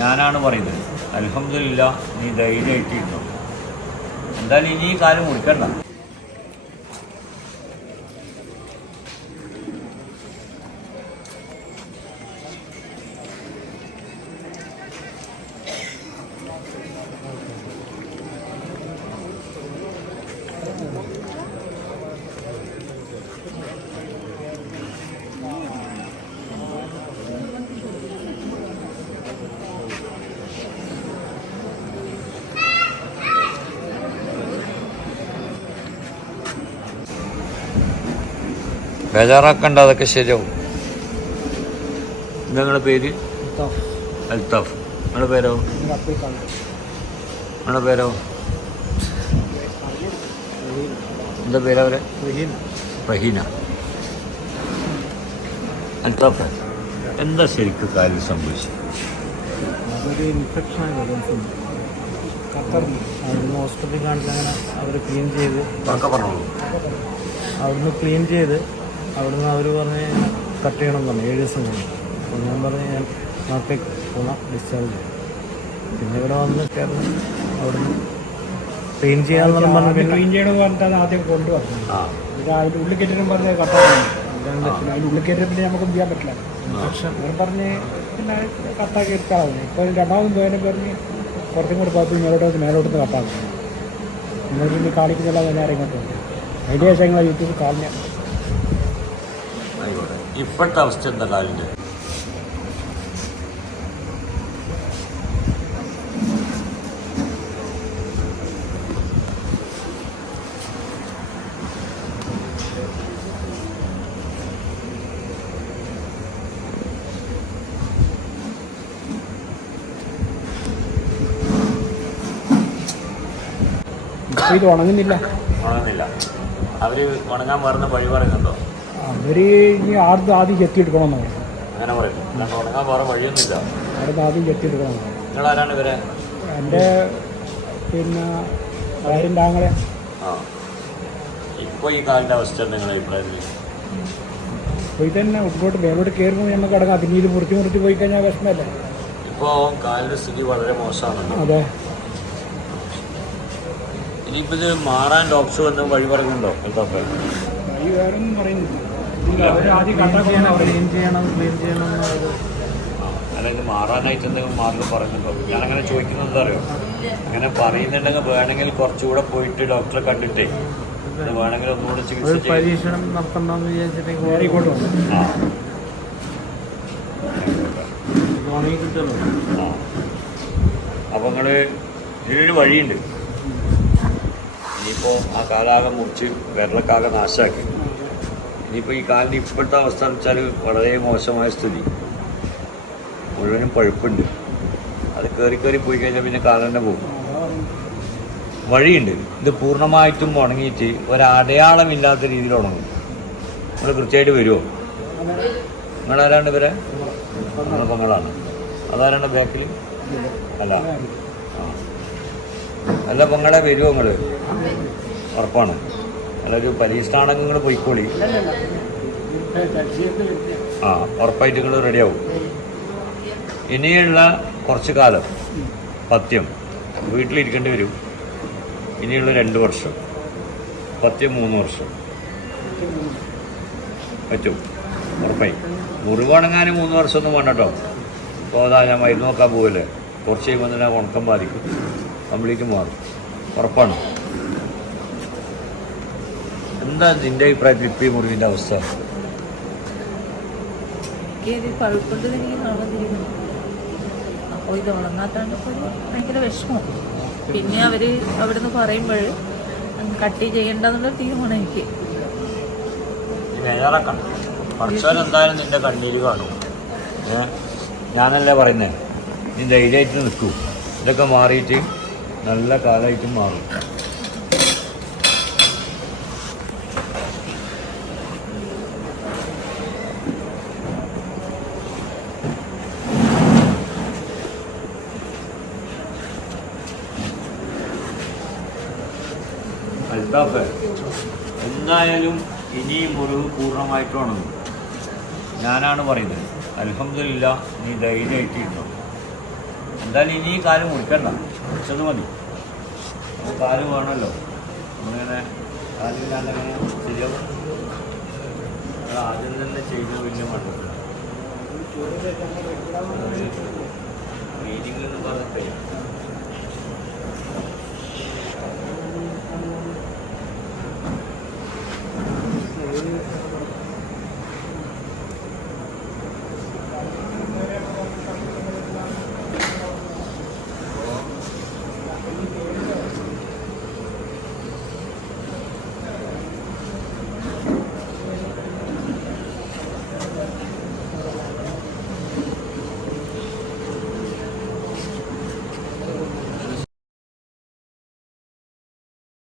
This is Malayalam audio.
ഞാനാണ് പറയുന്നത്. അലഹമില്ല നീ ധൈര്യമായിട്ടിരുന്നു? എന്തായാലും ഇനി ഈ കാലം മുറിക്കണ്ട. ബേജാറാക്കണ്ട അതൊക്കെ ശരിയാവും. നിങ്ങളുടെ പേര്? അൽത്താഫ് നിങ്ങളുടെ പേരോ? നിങ്ങളുടെ പേരോ? എന്താ പേര് അവരെ? റഹീന. അൽത്താഫ് എന്താ ശരിക്കും കാര്യം സംഭവിച്ചത്? അതൊരു ഇൻഫെക്ഷൻ ആയിരുന്നു അവിടുന്ന് ഹോസ്പിറ്റലിൽ കാണിച്ചങ്ങനെ അവർ ക്ലീൻ ചെയ്ത് പറഞ്ഞോളൂ. അവിടുന്ന് ക്ലീൻ ചെയ്ത് അവിടുന്ന് അവർ പറഞ്ഞ് കട്ട് ചെയ്യണം പറഞ്ഞു. ഏഴ് ദിവസം കഴിഞ്ഞു. അപ്പോൾ ഞാൻ പറഞ്ഞ് ഞാൻ നാട്ടിലേക്ക് പോകണം ഡിസ്ചാർജ് ചെയ്യും പിന്നെ ഇവിടെ വന്ന് ചേർന്ന് അവിടുന്ന് ക്ലീൻ ചെയ്യാന്ന് പറഞ്ഞു ക്ലീൻ ചെയ്യണമെന്ന് പറഞ്ഞിട്ടാണ് ആദ്യം കൊണ്ടുവന്നു അതിന്റെ ഉള്ളിൽ കയറ്റിനും പറഞ്ഞ് കട്ടാണ് അതിന്റെ ഉള്ളിൽ കയറ്റി പിന്നെ നമുക്കൊന്നും ചെയ്യാൻ പറ്റില്ല. ഇൻഫെക്ഷൻ. അവർ പറഞ്ഞ് പിന്നെ കട്ടാക്കി എടുക്കാവുന്നു ഇപ്പോൾ രണ്ടാമതും പോയതിനെ പറഞ്ഞ് കുറച്ചും കൂടി പത്ത് മേലോട്ട് മേലോട്ട് കട്ടാക്കും എന്നിട്ട് ഇനി കാണിക്കുന്നില്ല നേരെ അറിയാൻ പറ്റും അതിന്റെ ശേഷം ഞങ്ങൾ യൂട്യൂബിൽ കാണുന്ന ആയിക്കോട്ടെ ഇപ്പോഴത്തെ അവസ്ഥ എന്താ കാലിന്റെ? ഇത് ഉണങ്ങുന്നില്ല. ഉണങ്ങുന്നില്ല. അവർ ഉണങ്ങാൻ പറഞ്ഞ വഴി പറയുന്നുണ്ടോ? അവർ ഇനി അടുത്ത് ആദ്യം ചെത്തിയെടുക്കണമെന്ന് പറയും അങ്ങനെ പറയും. അല്ലാണ്ട് ഉണങ്ങാൻ പറഞ്ഞ വഴിയൊന്നുമില്ല. അവിടെ ആദ്യം ചെത്തിയെടുക്കണമെന്ന് പറയും നിങ്ങളാരാണ് ഇവരെ? എന്റെ പിന്നെ വയറിന്റെ ആങ്ങളെ ആ. ഇപ്പോൾ ഈ കാലിന്റെ അവസ്ഥ നിങ്ങളുടെ അഭിപ്രായത്തിൽ? അപ്പോൾ ഇതന്നെ ഉൾക്കോട്ട് മേലോട്ട് കയറുമ്പോൾ നമുക്ക് അടങ്ങാം അതിന് ഇത് മുറിച്ച് മുറിച്ച് പോയി കഴിഞ്ഞാൽ വിഷമല്ലേ ഇപ്പോൾ കാലിന്റെ സ്ഥിതി വളരെ മോശമാണ്. അതെ. ഇനിയിപ്പോൾ ഇത് മാറാൻ ഡോക്ടർ വന്ന് വഴി പറയുന്നുണ്ടോ? ഡോക്ടർ വേറെ ഒന്നും പറയുന്നില്ല. അല്ലെങ്കിൽ മാറാനായിട്ട് എന്തെങ്കിലും മാർഗം പറയുന്നുണ്ടോ? ഞാനങ്ങനെ ചോദിക്കുന്നത് എന്താ അറിയോ അങ്ങനെ പറയുന്നുണ്ടെങ്കിൽ വേണമെങ്കിൽ കുറച്ചുകൂടെ പോയിട്ട് ഡോക്ടറെ കണ്ടിട്ടേ. വേണമെങ്കിൽ ഒന്നുകൂടെ ചികിത്സ പരീക്ഷണം നടത്തണ്ടെന്ന് വിചാരിച്ചിട്ട് ഇങ്ങോട്ട് വന്നു? ആ. ഉണങ്ങി കിട്ടുമല്ലോ ആ. അപ്പോൾ നിങ്ങൾ ഇതിനൊരു വഴിയുണ്ട്. ഇനിയിപ്പോൾ ആ കാലാകെ മുറിച്ച് വിരലക്കാകെ നാശമാക്കി ഇനിയിപ്പോൾ ഈ കാലിന് ഇപ്പോഴത്തെ അവസ്ഥ വെച്ചാൽ വളരെ മോശമായ സ്ഥിതി. മുഴുവനും പഴുപ്പുണ്ട്. അത് കയറി കയറി പോയി കഴിഞ്ഞാൽ പിന്നെ കാല തന്നെ പോകും. വഴിയുണ്ട്. ഇത് പൂർണമായിട്ടും ഉണങ്ങിയിട്ട് ഒരടയാളമില്ലാത്ത രീതിയിൽ ഉണങ്ങും. നിങ്ങൾ കൃത്യമായിട്ട് വരുമോ നിങ്ങളാരാണ്ട് ഇവരെ? നിങ്ങളെ പെങ്ങളാണ്. അതാരാണ്ട് ബാക്കിൽ അല്ല. ആ. അല്ല വരുമോ നിങ്ങൾ ഉറപ്പാണ്. അല്ല ഒരു പരീക്ഷണമാണെങ്കിൽ നിങ്ങൾ പോയിക്കോളി. ആ ഉറപ്പായിട്ട് നിങ്ങൾ റെഡിയാവും ഇനിയുള്ള കുറച്ച് കാലം പത്യം വീട്ടിലിരിക്കേണ്ടി വരും. ഇനിയുള്ള രണ്ട് വർഷം. പത്യം മൂന്ന് വർഷം. പറ്റും. ഉറപ്പായി. മുറിവണങ്ങാനും മൂന്ന് വർഷമൊന്നും വേണ്ട അപ്പോൾ അതാ ഞാൻ മരുന്ന് നോക്കാൻ പോവില്ലേ? കുറച്ച് കഴിയുമ്പോൾ തന്നെ ഉണക്കം ബാധിക്കും. കംപ്ലീറ്റ് മാറും. ഉറപ്പാണ്. എന്താ നിന്റെ അഭിപ്രായത്തിൽ ഇപ്പം ഈ മുറിവിന്റെ അവസ്ഥ എനിക്കത് പഴുക്കൊണ്ട് എനിക്ക് കാണുന്നിരിക്കുന്നു അപ്പോൾ ഇത് ഉണങ്ങാത്തതുകൊണ്ട് ഇപ്പോൾ ഭയങ്കര വിഷമം. പിന്നെ അവർ അവിടുന്ന് പറയുമ്പോൾ കട്ട് ചെയ്യണ്ടെന്നുള്ള തീരുമാനം എനിക്ക്. എന്തായാലും നിന്റെ കണ്ണീര് കാണും. ഞാനല്ലേ പറയുന്നേ? നീ ധൈര്യമായിട്ട് നിൽക്കൂ. ഇതൊക്കെ മാറിയിട്ട് നല്ല കാലമായിട്ടും മാറും. അൽത്താഫേ എന്തായാലും ഇനിയും മുറിവ് പൂർണമായിട്ട് ഉണങ്ങും ഞാനാണ് പറയുന്നത്. അലഹമില്ല നീ ധൈര്യമായിട്ടിരുന്നു? എന്തായാലും ഇനി ഈ കാൽ മുറിക്കണ്ട. മുറിച്ചത് മതി. കാൽ വേണമല്ലോ. നമ്മളിങ്ങനെ കാലില്ലാണ്ട് അങ്ങനെ ശരിയാവും. ആദ്യം തന്നെ ചെയ്ത് വലിയ മണ്ടം മീറ്റിംഗ് എന്ന് പറഞ്ഞിട്ട്